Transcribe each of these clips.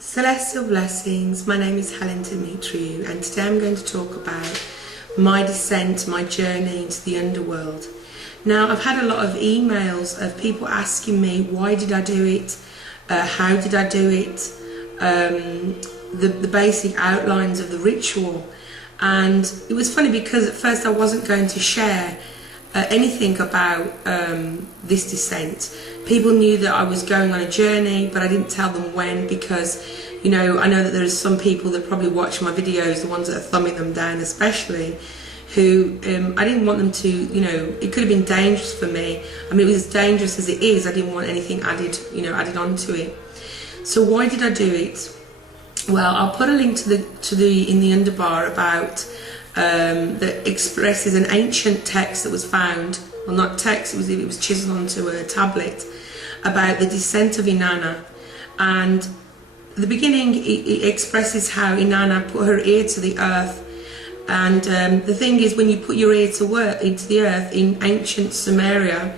Celestial blessings, my name is Helen Demetriou, and today I'm going to talk about my descent, my journey into the underworld. Now, I've had a lot of emails of people asking me why did I do it, how did I do it, the basic outlines of the ritual. And it was funny because at first I wasn't going to share anything about this descent. People knew that I was going on a journey, but I didn't tell them when, because you know, I know that there are some people that probably watch my videos, the ones that are thumbing them down especially, who I didn't want them to, you know, it could have been dangerous for me. I mean, it was as dangerous as it is. I didn't want anything added, you know, added onto it. So why did I do it? Well, I'll put a link to the in the underbar about that expresses an ancient text that was found, well, not text, it was chiseled onto a tablet, about the descent of Inanna. And at the beginning it expresses how Inanna put her ear to the earth. And the thing is, when you put your ear into the earth in ancient Sumeria,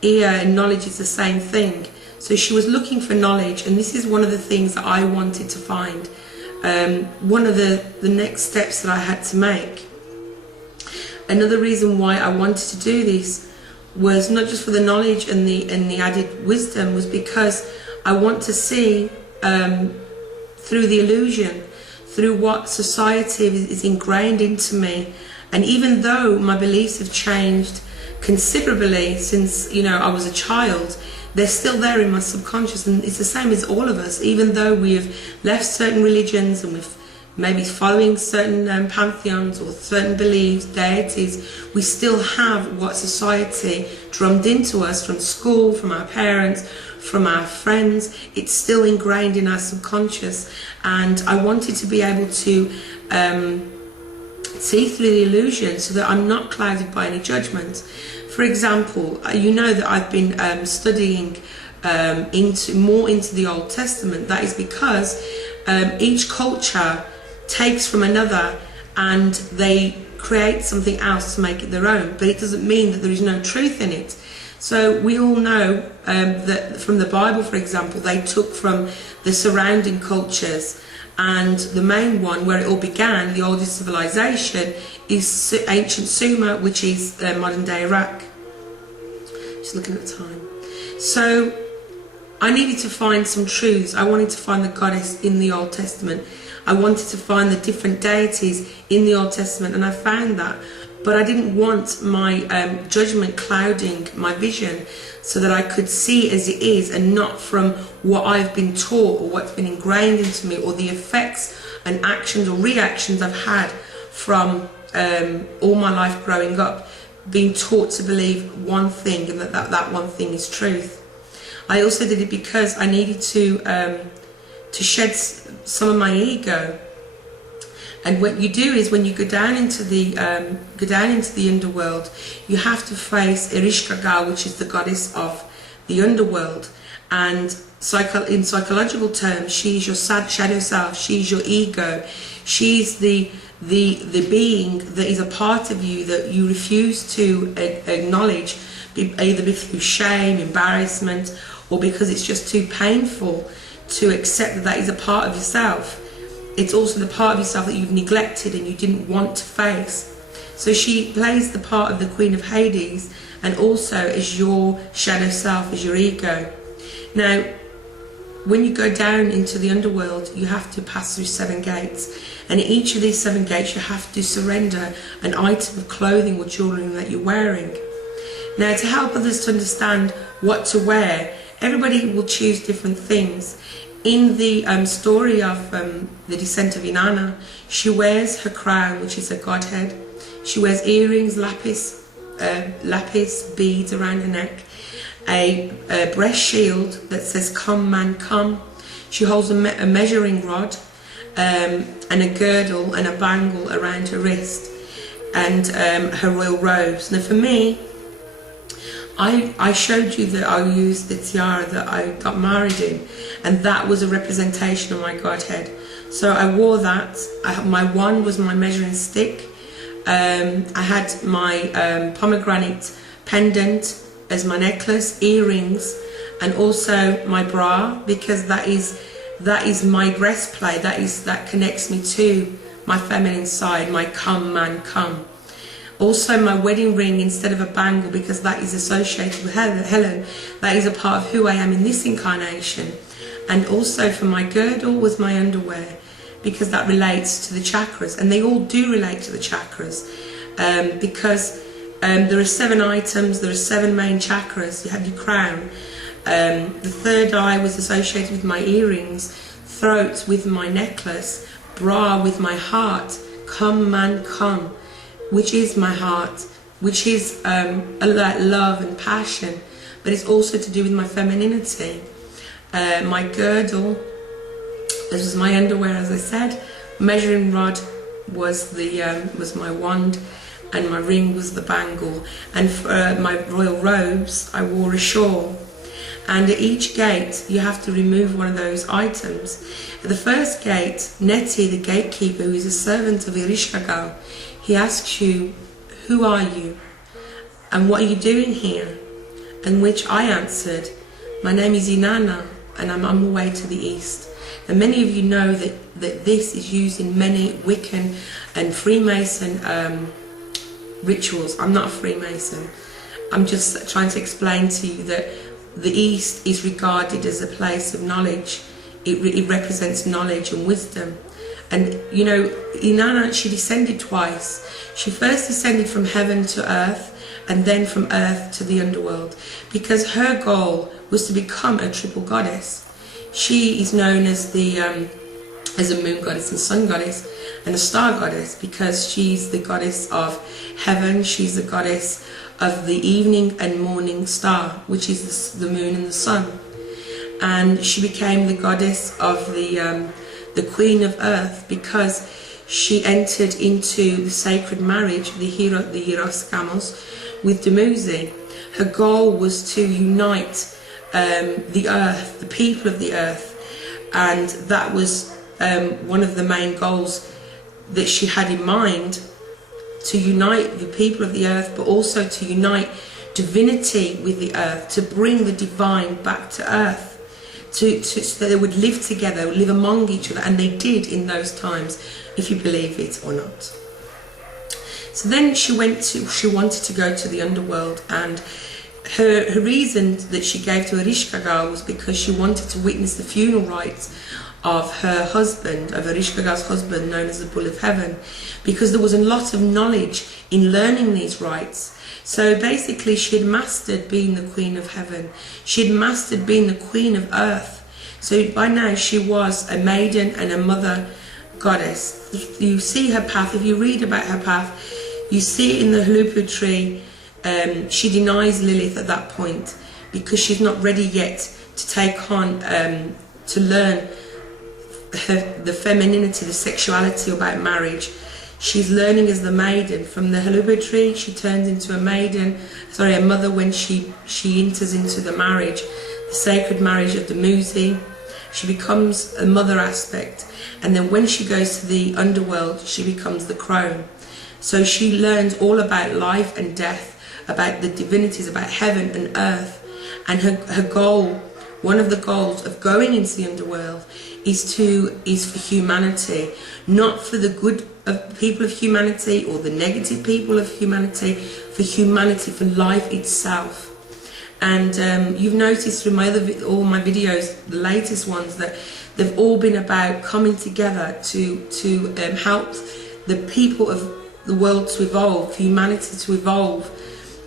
ear and knowledge is the same thing. So she was looking for knowledge, and this is one of the things that I wanted to find. One of the next steps that I had to make. Another reason why I wanted to do this was not just for the knowledge and the added wisdom, was because I want to see through the illusion, through what society is ingrained into me. And even though my beliefs have changed considerably since, you know, I was a child, they're still there in my subconscious. And it's the same as all of us. Even though we've left certain religions and we've maybe following certain pantheons or certain beliefs, deities, we still have what society drummed into us from school, from our parents, from our friends. It's still ingrained in our subconscious, and I wanted to be able to see through the illusion so that I'm not clouded by any judgment. For example, you know that I've been studying more into the Old Testament. That is because each culture takes from another and they create something else to make it their own, but it doesn't mean that there is no truth in it. So we all know that from the Bible, for example, they took from the surrounding cultures, and the main one where it all began, the oldest civilization, is ancient Sumer, which is modern day Iraq. Just looking at the time. So I needed to find some truths. I wanted to find the goddess in the Old Testament. I wanted to find the different deities in the Old Testament, and I found that. But I didn't want my judgment clouding my vision, so that I could see as it is and not from what I've been taught or what's been ingrained into me, or the effects and actions or reactions I've had from all my life growing up, being taught to believe one thing and that one thing is truth. I also did it because I needed to shed some of my ego. And what you do is, when you go down into the underworld, you have to face Erishkagal, which is the goddess of the underworld. And in psychological terms, she's your shadow self. She's your ego. She's the being that is a part of you that you refuse to acknowledge, either through shame, embarrassment, or because it's just too painful to accept that that is a part of yourself. It's also the part of yourself that you've neglected and you didn't want to face. So she plays the part of the Queen of Hades, and also as your shadow self, as your ego. Now, when you go down into the underworld, you have to pass through 7 gates. And in each of these 7 gates, you have to surrender an item of clothing or jewellery that you're wearing. Now, to help others to understand what to wear, everybody will choose different things. In the story of the Descent of Inanna, she wears her crown, which is a godhead. She wears earrings, lapis beads around her neck, a breast shield that says "Come, man, come." She holds a measuring rod and a girdle and a bangle around her wrist, and her royal robes. Now, for me, I showed you that I used the tiara that I got married in, and that was a representation of my godhead. So I wore that. My wand was my measuring stick. I had my pomegranate pendant as my necklace, earrings, and also my bra, because that is that is my breastplate. That connects me to my feminine side, my come man come. Also my wedding ring instead of a bangle, because that is associated with Helen. That is a part of who I am in this incarnation. And also for my girdle was my underwear, because that relates to the chakras, and they all do relate to the chakras, because there are 7 items, there are 7 main chakras. You have your crown. The third eye was associated with my earrings, throat with my necklace, bra with my heart, come man come, which is my heart, which is like love and passion, but it's also to do with my femininity. My girdle, this was my underwear, as I said. Measuring rod was was my wand, and my ring was the bangle. And for my royal robes, I wore a shawl. And at each gate, you have to remove one of those items. At the first gate, Neti, the gatekeeper, who is a servant of Irishkagal, he asks you, who are you? And what are you doing here? And which I answered, my name is Inana, and I'm on my way to the east. And many of you know that this is used in many Wiccan and Freemason rituals. I'm not a Freemason. I'm just trying to explain to you that the East is regarded as a place of knowledge. It represents knowledge and wisdom. And you know, Inanna, she descended twice. She first descended from heaven to earth, and then from earth to the underworld, because her goal was to become a triple goddess. She is known as a moon goddess and sun goddess and a star goddess, because she's the goddess of heaven. She's the goddess of the evening and morning star, which is the moon and the sun. And she became the goddess of the queen of earth, because she entered into the sacred marriage, the Hieros Gamos, with Demetriou. Her goal was to unite the earth, the people of the earth, and that was one of the main goals that she had in mind, to unite the people of the earth, but also to unite divinity with the earth, to bring the divine back to earth, so that they would live together, live among each other, and they did in those times, if you believe it or not. So then she wanted to go to the underworld, and her reason that she gave to Irishkagal was because she wanted to witness the funeral rites of her husband, of Irishkagal's husband, known as the Bull of Heaven, because there was a lot of knowledge in learning these rites. So basically she had mastered being the Queen of Heaven. She had mastered being the Queen of Earth. So by now she was a maiden and a mother goddess. You see her path, if you read about her path, you see it in the Hulupu tree. She denies Lilith at that point, because she's not ready yet to take on, to learn the femininity, the sexuality about marriage. She's learning as the maiden. From the Hulupu tree, she turns into a mother when she enters into the marriage, the sacred marriage of the Musi. She becomes a mother aspect, and then when she goes to the underworld, she becomes the crone. So she learns all about life and death, about the divinities, about heaven and earth, and her goal, one of the goals of going into the underworld, is for humanity, not for the good of people of humanity or the negative people of humanity, for humanity, for life itself. And you've noticed through all my videos, the latest ones, that they've all been about coming together to help the people of the world to evolve, humanity to evolve,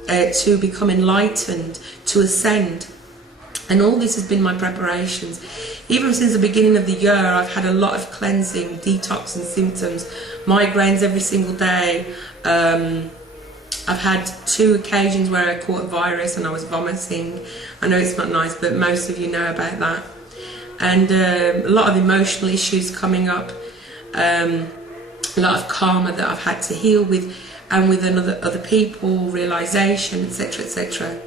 to become enlightened, to ascend. And all this has been my preparations. Even since the beginning of the year, I've had a lot of cleansing, detox and symptoms, migraines every single day. I've had 2 occasions where I caught a virus and I was vomiting. I know it's not nice, but most of you know about that. And a lot of emotional issues coming up, a lot of karma that I've had to heal with, and with other people, realization, etc., etc.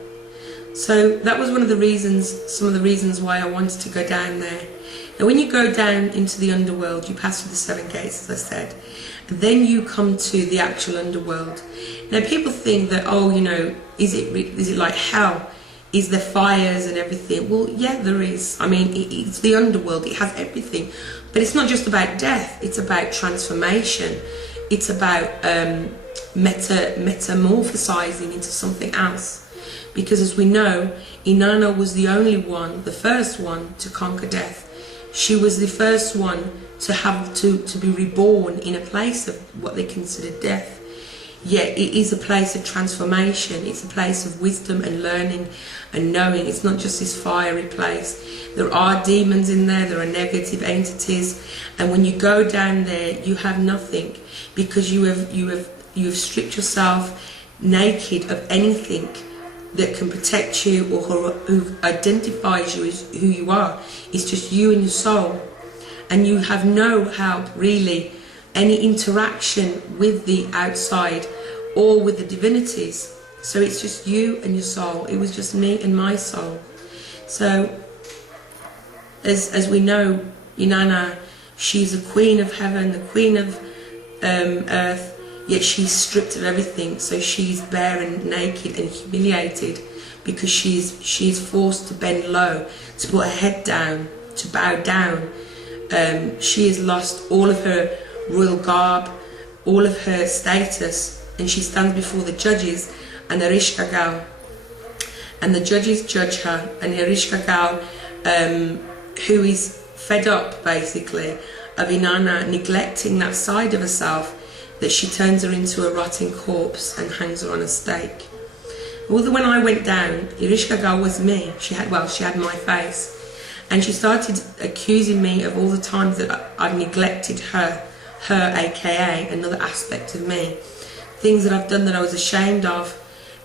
So that was one of the reasons, some of the reasons why I wanted to go down there. Now when you go down into the underworld, you pass through the 7 gates, as I said, and then you come to the actual underworld. Now people think that, oh, you know, is it like hell? is there fires and everything? Well, yeah, there is. I mean, it's the underworld, it has everything. But it's not just about death, it's about transformation. It's about metamorphosizing into something else. Because as we know, Inanna was the only one, the first one to conquer death. She was the first one to have to be reborn in a place of what they considered death. Yet it is a place of transformation, it's a place of wisdom and learning and knowing. It's not just this fiery place. There are demons in there, there are negative entities, and when you go down there you have nothing, because you have stripped yourself naked of anything that can protect you or who identifies you as who you are. It's just you and your soul, and you have no help really, any interaction with the outside or with the divinities. So it's just you and your soul. It was just me and my soul. So as we know, Inanna, she's the queen of heaven, the queen of earth, yet she's stripped of everything. So she's bare and naked and humiliated, because she's forced to bend low, to put her head down, to bow down. She has lost all of her royal garb, all of her status, and she stands before the judges and Ereshkigal, and the judges judge her, and Ereshkigal, who is fed up basically of Inanna neglecting that side of herself, that she turns her into a rotting corpse and hangs her on a stake. Although when I went down, Ereshkigal was me. She had my face, and she started accusing me of all the times that I've neglected her aka another aspect of me, things that I've done that I was ashamed of,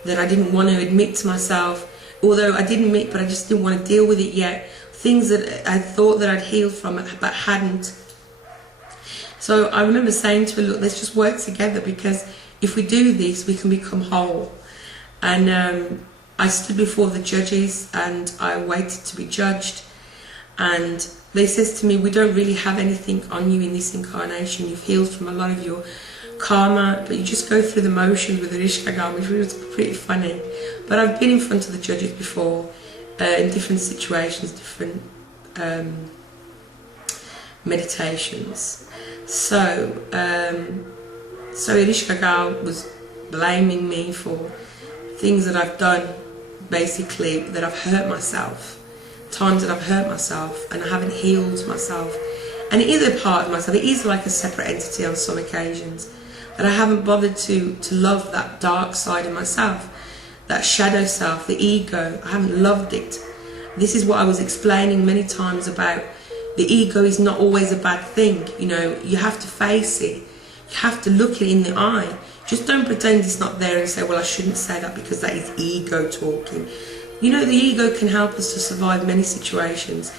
that I didn't want to admit to myself, although I didn't admit, but I just didn't want to deal with it yet, things that I thought that I'd healed from but hadn't. So I remember saying to her, look, let's just work together, because if we do this we can become whole. And I stood before the judges and I waited to be judged, and they says to me, we don't really have anything on you in this incarnation. You've healed from a lot of your karma, but you just go through the motions with the Ereshkigal, which was pretty funny. But I've been in front of the judges before, in different situations, different meditations. So Ereshkigal was blaming me for things that I've done, basically, that I've hurt myself. Times that I've hurt myself and I haven't healed myself, and it is a part of myself, it is like a separate entity on some occasions, that I haven't bothered to love that dark side of myself, that shadow self, the ego. I haven't loved it. This is what I was explaining many times about the ego is not always a bad thing. You know, you have to face it, you have to look it in the eye. Just don't pretend it's not there and say, well, I shouldn't say that because that is ego talking. You know, the ego can help us to survive many situations.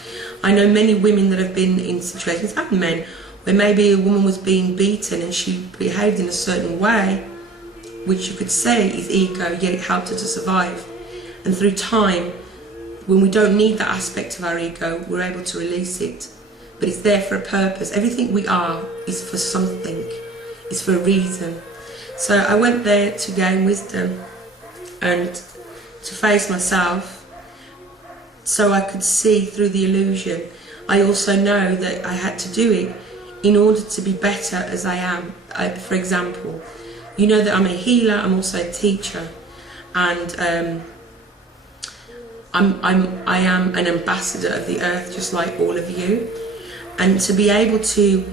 I know many women that have been in situations, and men, where maybe a woman was being beaten and she behaved in a certain way, which you could say is ego, yet it helped her to survive. And through time, when we don't need that aspect of our ego, we're able to release it. But it's there for a purpose. Everything we are is for something. It's for a reason. So I went there to gain wisdom and to face myself, so I could see through the illusion. I also know that I had to do it in order to be better as I am. For example, you know that I'm a healer, I'm also a teacher, and I am an ambassador of the earth, just like all of you. And to be able to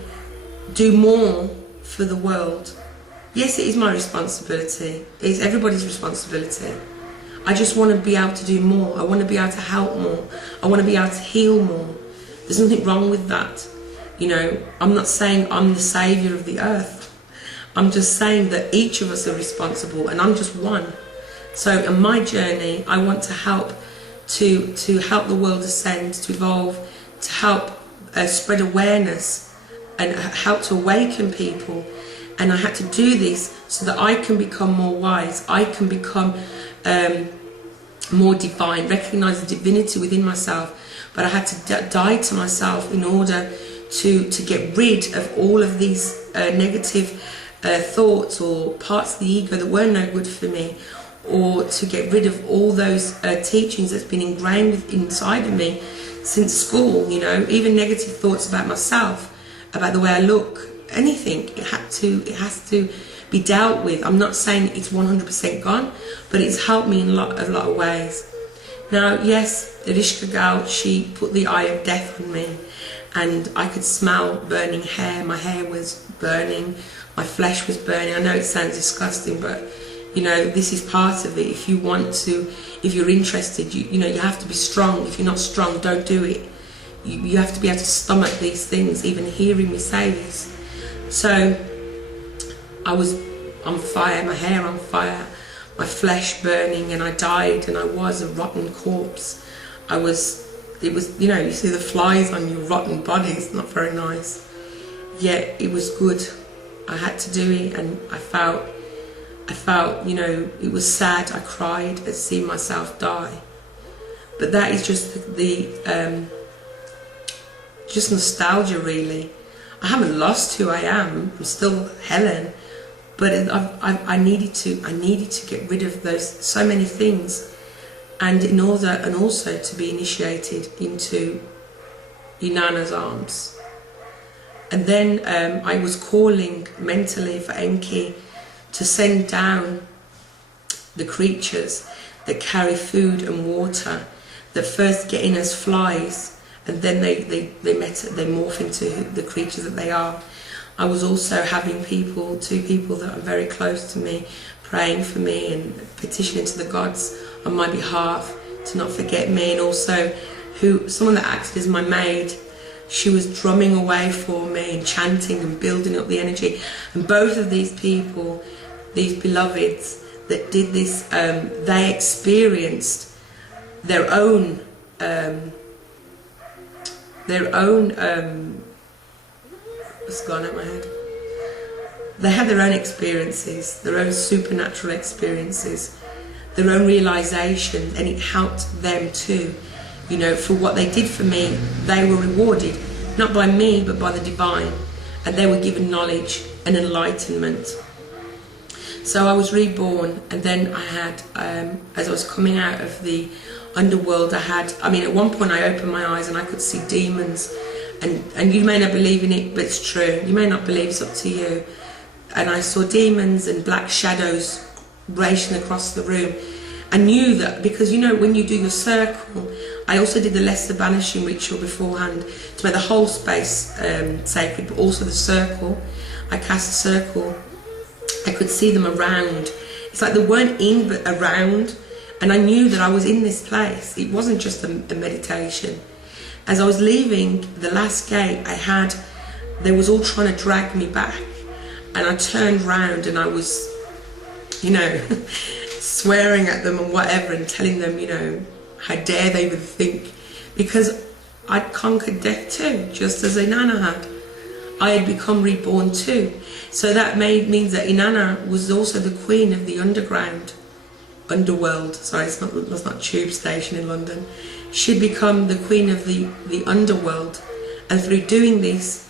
do more for the world, yes, it is my responsibility. It's everybody's responsibility. I just want to be able to do more. I want to be able to help more. I want to be able to heal more. There's nothing wrong with that. You know, I'm not saying I'm the saviour of the earth. I'm just saying that each of us are responsible, and I'm just one. So on my journey, I want to help to help the world ascend, to evolve, to help spread awareness and help to awaken people. And I had to do this so that I can become more wise. I can become more divine, recognize the divinity within myself. But I had to die to myself in order to get rid of all of these negative thoughts or parts of the ego that were no good for me, or to get rid of all those teachings that's been ingrained inside of me since school, you know, even negative thoughts about myself, about the way I look, anything. It has to be dealt with. I'm not saying it's 100% gone, but it's helped me in a lot of ways. Now, yes, the Rishka girl, she put the eye of death on me, and I could smell burning hair. My hair was burning, my flesh was burning. I know it sounds disgusting, but you know, this is part of it. If you want to, if you're interested, you know, you have to be strong. If you're not strong, don't do it. You have to be able to stomach these things, even hearing me say this. So I was on fire, my hair on fire, my flesh burning, and I died, and I was a rotten corpse. It was, you know, you see the flies on your rotten body, it's not very nice. Yet it was good. I had to do it, and I felt, you know, it was sad. I cried at seeing myself die. But that is just just nostalgia, really. I haven't lost who I am. I'm still Helen, but I needed to get rid of those so many things, and also to be initiated into Inanna's arms. And then I was calling mentally for Enki to send down the creatures that carry food and water, that first get in as flies, and then they morph into the creatures that they are. I was also having two people that are very close to me, praying for me and petitioning to the gods on my behalf to not forget me, and also someone that acted as my maid. She was drumming away for me and chanting and building up the energy. And both of these people, these beloveds that did this, they experienced their own what's gone out my head? They had their own experiences, their own supernatural experiences, their own realization, and it helped them too. You know, for what they did for me, they were rewarded, not by me, but by the divine, and they were given knowledge and enlightenment. So I was reborn, and then I had, as I was coming out of the underworld, I mean, at one point I opened my eyes and I could see demons, and you may not believe in it, but it's true. You may not believe, it's up to you. And I saw demons and black shadows racing across the room. I knew that because, you know, when you do your circle, I also did the lesser banishing ritual beforehand to make the whole space sacred, but also the circle. I cast a circle. I could see them around. It's like they weren't in, but around. And I knew that I was in this place. It wasn't just a meditation. As I was leaving the last gate, they was all trying to drag me back. And I turned round and I was, you know, swearing at them and whatever, and telling them, you know, how dare they even think. Because I'd conquered death too, just as Inanna had. I had become reborn too. So that means that Inanna was also the queen of the underworld. Sorry, that's not Tube Station in London. She'd become the queen of the underworld, and through doing this,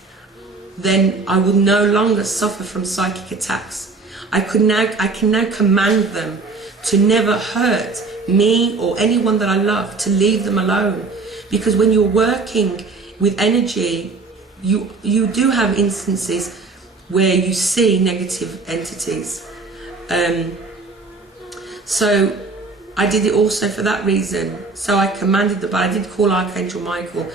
then I would no longer suffer from psychic attacks. I can now command them to never hurt me or anyone that I love, to leave them alone. Because when you're working with energy, you do have instances where you see negative entities. So I did it also for that reason. So I commanded them, but I did call Archangel Michael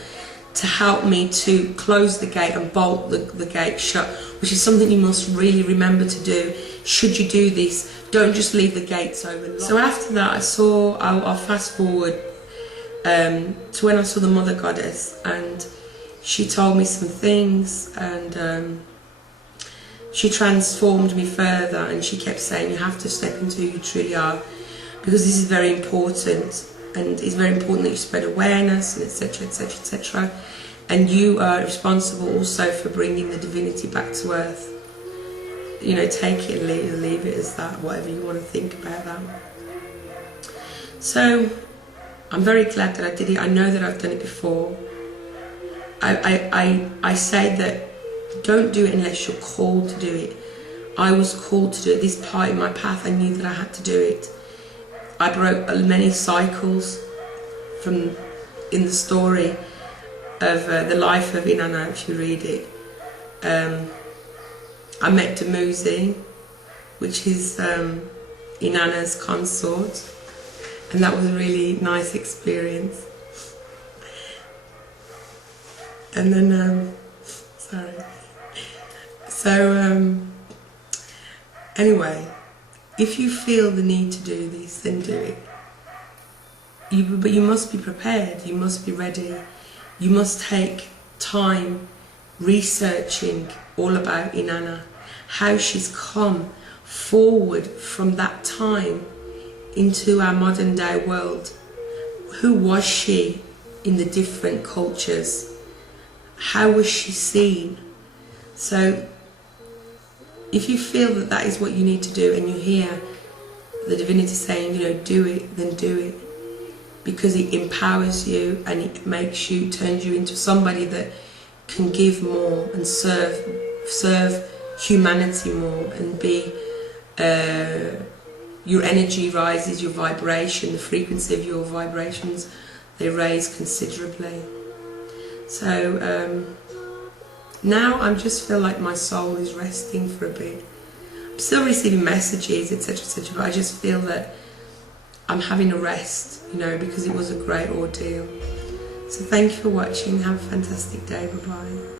to help me to close the gate and bolt the gate shut, which is something you must really remember to do. Should you do this, don't just leave the gates open. So after that, I'll fast forward to when I saw the Mother Goddess, and she told me some things, and she transformed me further, and she kept saying, you have to step into who you truly are, because this is very important, and it's very important that you spread awareness, and etc, etc, etc. And you are responsible also for bringing the divinity back to earth. You know, take it and leave it as that, whatever you want to think about that. So I'm very glad that I did it. I know that I've done it before. I say that don't do it unless you're called to do it. I was called to do it. This part in my path, I knew that I had to do it. I broke many cycles from in the story of the life of Inana, if you read it. I met Demetriou, which is Inanna's consort, and that was a really nice experience. And then, anyway, if you feel the need to do this, then do it. But you must be prepared, you must be ready, you must take time researching all about Inanna, how she's come forward from that time into our modern day world. Who was she in the different cultures? How was she seen? So if you feel that that is what you need to do, and you hear the divinity saying, you know, do it, then do it. Because it empowers you and it makes you, turns you into somebody that can give more and serve humanity more, and be, your energy rises, your vibration, the frequency of your vibrations, they raise considerably. So now I just feel like my soul is resting for a bit. I'm still receiving messages, etc., etc., but I just feel that I'm having a rest, you know, because it was a great ordeal. So thank you for watching. Have a fantastic day. Bye-bye.